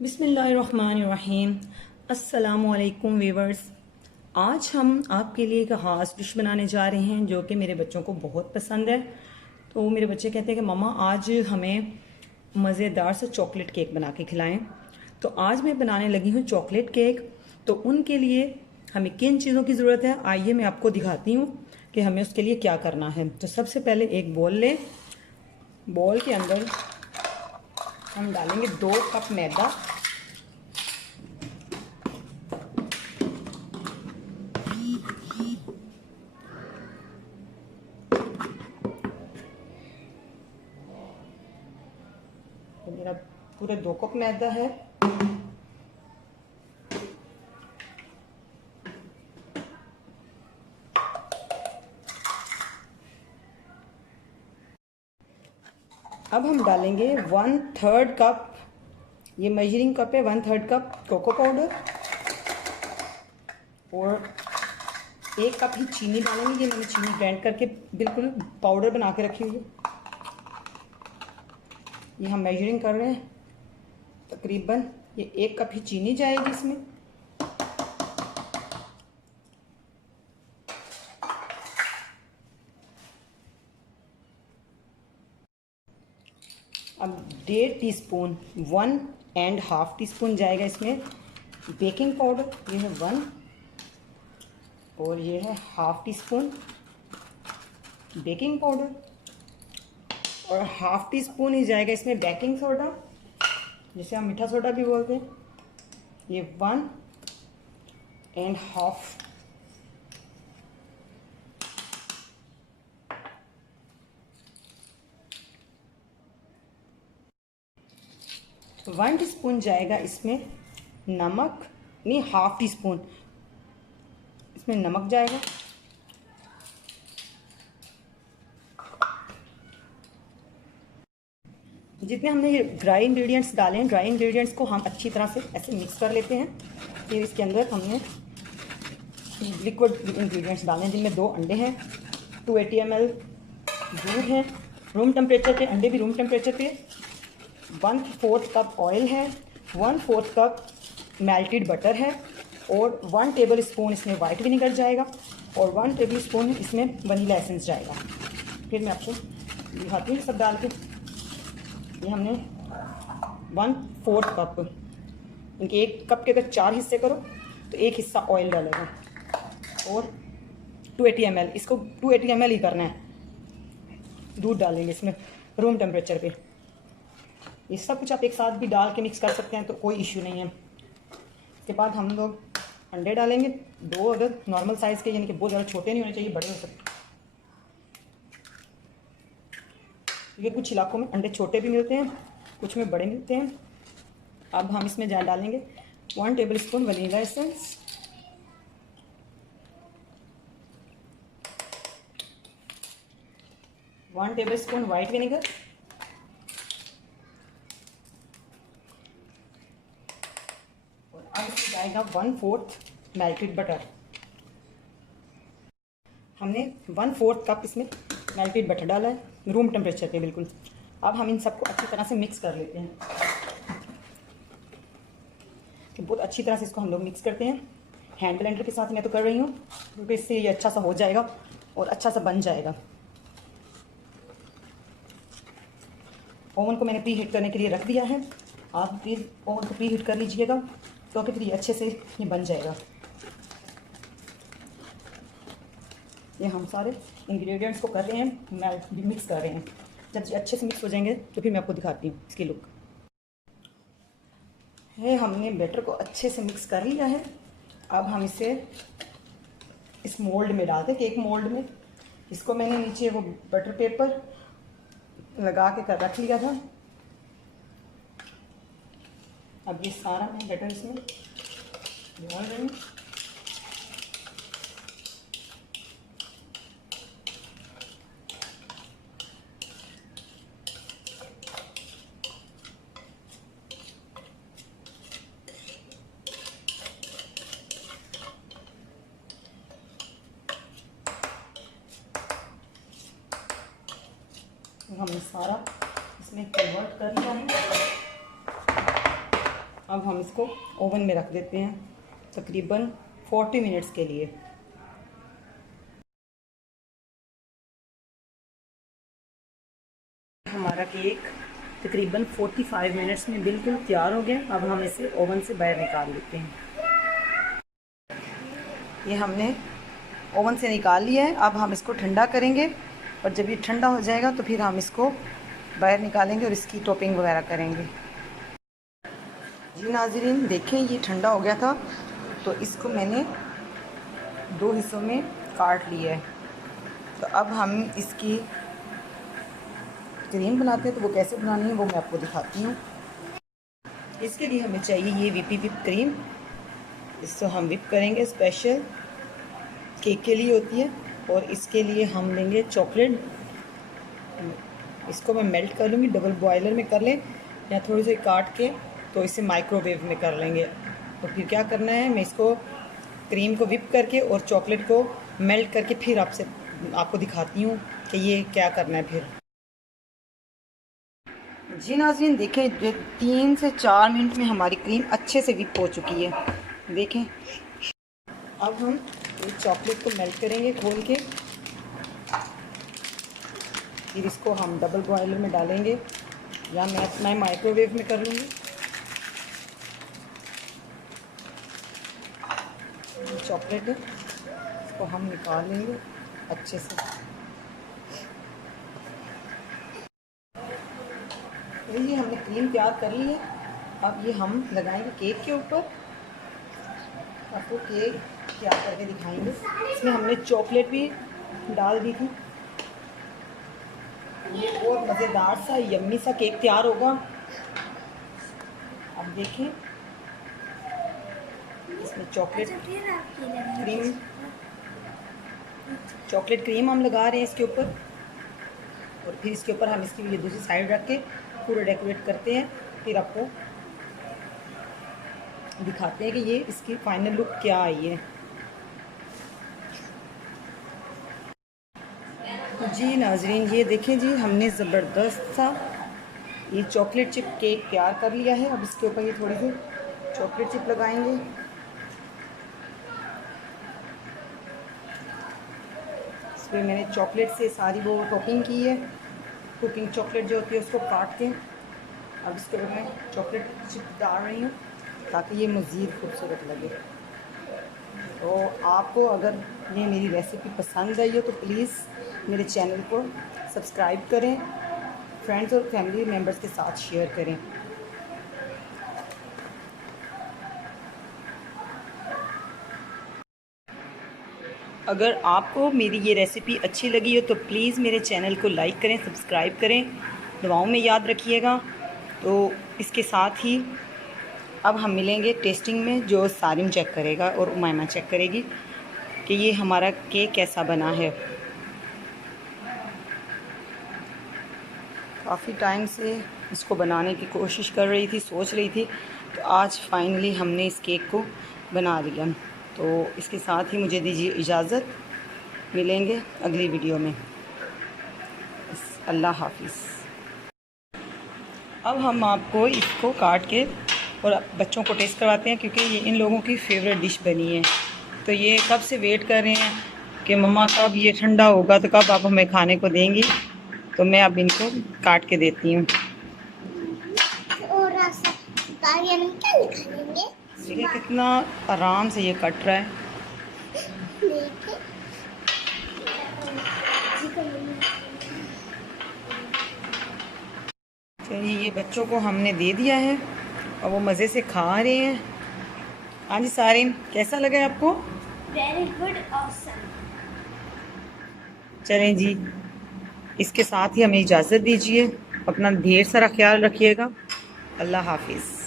बिस्मिल्लाहिर्रहमानिर्रहीम। अस्सलामुअलैकुम वीवर्स। आज हम आपके लिए एक ख़ास डिश बनाने जा रहे हैं जो कि मेरे बच्चों को बहुत पसंद है। तो मेरे बच्चे कहते हैं कि मम्मा आज हमें मज़ेदार से चॉकलेट केक बना के खिलाएं। तो आज मैं बनाने लगी हूँ चॉकलेट केक। तो उनके लिए हमें किन चीज़ों की ज़रूरत है आइए मैं आपको दिखाती हूँ कि हमें उसके लिए क्या करना है। तो सबसे पहले एक बॉल लें। बॉल के अंदर हम डालेंगे 2 कप मैदा। तो मेरा पूरे 2 कप मैदा है। अब हम डालेंगे 1/3 कप, ये मेजरिंग कप है, 1/3 कप कोको पाउडर और 1 कप ही चीनी डालेंगे। ये मैंने चीनी ग्राइंड करके बिल्कुल पाउडर बना के रखी हुई है। ये हम मेजरिंग कर रहे हैं, तकरीबन ये 1 कप ही चीनी जाएगी इसमें। अब 1.5 टीस्पून, 1.5 टीस्पून जाएगा इसमें बेकिंग पाउडर। ये है 1 और ये है 1/2 टीस्पून बेकिंग पाउडर और 1/2 टीस्पून ही जाएगा इसमें बेकिंग सोडा, जिसे हम मीठा सोडा भी बोलते हैं। ये 1.5। 1 टीस्पून जाएगा इसमें नमक, नहीं 1/2 टीस्पून इसमें नमक जाएगा। जितने हमने ये ड्राई इंग्रेडिएंट्स डाले हैं, ड्राई इंग्रेडिएंट्स को हम अच्छी तरह से ऐसे मिक्स कर लेते हैं। फिर इसके अंदर हमने लिक्विड इंग्रेडिएंट्स डाले हैं, जिनमें 2 अंडे हैं, 280 ml दूध है, रूम टेम्परेचर पे, अंडे भी रूम टेम्परेचर पे, 1/4 कप ऑयल है, 1/4 कप मेल्टेड बटर है और 1 टेबल स्पून इसमें वाइट विनेगर जाएगा और 1 टेबल स्पून इसमें वनीला एसेंस जाएगा। फिर मैं आपको दिखाती हूँ सब डाल के। ये हमने 1/4 कप, इनके 1 कप के अगर 4 हिस्से करो तो 1 हिस्सा ऑयल डालेगा और 280 ml, इसको 280 ml ही करना है, दूध डालेंगे इसमें रूम टेम्परेचर पे। ये सब कुछ आप एक साथ भी डाल के मिक्स कर सकते हैं, तो कोई इश्यू नहीं है। इसके बाद हम लोग अंडे डालेंगे 2, अगर नॉर्मल साइज़ के, यानी कि बहुत ज़्यादा छोटे नहीं होने चाहिए, बड़े हो सकते। ये कुछ इलाकों में अंडे छोटे भी मिलते हैं, कुछ में बड़े मिलते हैं। अब हम इसमें डालेंगे 1 table spoon vanilla essence, 1 table spoon white vinegar और अब इसमें जाएगा 1/4 मेल्टेड बटर। हमने 1/4 कप इसमें मेल्टेड बटर डाला है रूम टेम्परेचर पे बिल्कुल। अब हम इन सबको अच्छी तरह से मिक्स कर लेते हैं। तो बहुत अच्छी तरह से इसको हम लोग मिक्स करते हैं हैंड ब्लेंडर के साथ। मैं तो कर रही हूँ क्योंकि इससे ये अच्छा सा हो जाएगा और अच्छा सा बन जाएगा। ओवन को मैंने प्री हीट करने के लिए रख दिया है। आप प्लीज़ ओवन को प्री हीट कर लीजिएगा क्योंकि फिर ये अच्छे से ये बन जाएगा। ये हम सारे इंग्रेडिएंट्स को कर रहे हैं, मिक्स कर रहे हैं। जब ये अच्छे से मिक्स हो जाएंगे तो फिर मैं आपको दिखाती हूँ इसकी लुक है। हमने बैटर को अच्छे से मिक्स कर लिया है। अब हम इसे इस मोल्ड में डालते, केक मोल्ड में। इसको मैंने नीचे वो बटर पेपर लगा के कर रख लिया था। अब ये सारा मैं बैटर इसमें डाल रही हूँ। हमने सारा इसमें कन्वर्ट कर लिया है। अब हम इसको ओवन में रख देते हैं तकरीबन 40 मिनट्स के लिए। हमारा केक तकरीबन 45 मिनट्स में बिल्कुल तैयार हो गया। अब हम इसे ओवन से बाहर निकाल लेते हैं। ये हमने ओवन से निकाल लिया है। अब हम इसको ठंडा करेंगे और जब ये ठंडा हो जाएगा तो फिर हम इसको बाहर निकालेंगे और इसकी टॉपिंग वगैरह करेंगे। जी नाज़रीन, देखें ये ठंडा हो गया था तो इसको मैंने 2 हिस्सों में काट लिया है। तो अब हम इसकी क्रीम बनाते हैं, तो वो कैसे बनानी है वो मैं आपको दिखाती हूँ। इसके लिए हमें चाहिए ये विप क्रीम। इसको हम विप करेंगे, स्पेशल केक के लिए होती है। और इसके लिए हम लेंगे चॉकलेट। इसको मैं मेल्ट कर लूँगी, डबल बॉयलर में कर लें या थोड़ी सी काट के तो इसे माइक्रोवेव में कर लेंगे। तो फिर क्या करना है, मैं इसको क्रीम को विप करके और चॉकलेट को मेल्ट करके फिर आपको दिखाती हूँ कि ये क्या करना है फिर। जी नाज़रीन, देखें 3 से 4 मिनट में हमारी क्रीम अच्छे से विप हो चुकी है। देखें, अब हम ये चॉकलेट को मेल्ट करेंगे खोल के, फिर इसको हम डबल बॉयलर में डालेंगे या मैं माइक्रोवेव में कर लूँगी। चॉकलेट है, इसको हम निकाल लेंगे अच्छे से। ये हमने क्रीम तैयार कर ली है। अब ये हम लगाएंगे केक के ऊपर। आपको केक तैयार करके दिखाएंगे। इसमें हमने चॉकलेट भी डाल दी थी। ये बहुत मज़ेदार सा यम्मी सा केक तैयार होगा। अब देखें, इसमें चॉकलेट क्रीम हम लगा रहे हैं इसके ऊपर। और फिर इसके ऊपर हम इसकी ये दूसरी साइड रख के पूरा डेकोरेट करते हैं। फिर आपको दिखाते हैं कि ये इसकी फाइनल लुक क्या आई है। जी नाजरीन, ये देखें जी, हमने ज़बरदस्त सा ये चॉकलेट चिप केक तैयार कर लिया है। अब इसके ऊपर ये थोड़ी सी चॉकलेट चिप लगाएंगे। इसमें मैंने चॉकलेट से सारी वो टॉपिंग की है, कुकिंग चॉकलेट जो होती है उसको काट के। अब इसके ऊपर मैं चॉकलेट चिप डाल रही हूँ ताकि ये मज़ीद खूबसूरत लगे। तो आपको अगर ये मेरी रेसिपी पसंद आई हो तो प्लीज़ मेरे चैनल को सब्सक्राइब करें, फ्रेंड्स और फैमिली मेम्बर्स के साथ शेयर करें। अगर आपको मेरी ये रेसिपी अच्छी लगी हो तो प्लीज़ मेरे चैनल को लाइक करें, सब्सक्राइब करें, दुआओं में याद रखिएगा। तो इसके साथ ही अब हम मिलेंगे टेस्टिंग में, जो सारिम चेक करेगा और उमायमा चेक करेगी कि ये हमारा केक कैसा बना है। काफ़ी टाइम से इसको बनाने की कोशिश कर रही थी, सोच रही थी, तो आज फाइनली हमने इस केक को बना लिया। तो इसके साथ ही मुझे दीजिए इजाज़त, मिलेंगे अगली वीडियो में। अल्लाह हाफिज़। अब हम आपको इसको काट के और बच्चों को टेस्ट करवाते हैं, क्योंकि ये इन लोगों की फेवरेट डिश बनी है। तो ये कब से वेट कर रहे हैं कि मम्मा कब ये ठंडा होगा तो कब आप हमें खाने को देंगी। तो मैं अब इनको काट के देती हूँ। देखिए कितना आराम से ये कट रहा है। चलिए, ये बच्चों को हमने दे दिया है और वो मज़े से खा रहे हैं। हाँ जी सारिन, कैसा लगा आपको? Very good, awesome. चलें जी, इसके साथ ही हमें इजाज़त दीजिए। अपना ढेर सारा ख्याल रखिएगा। अल्लाह हाफिज़।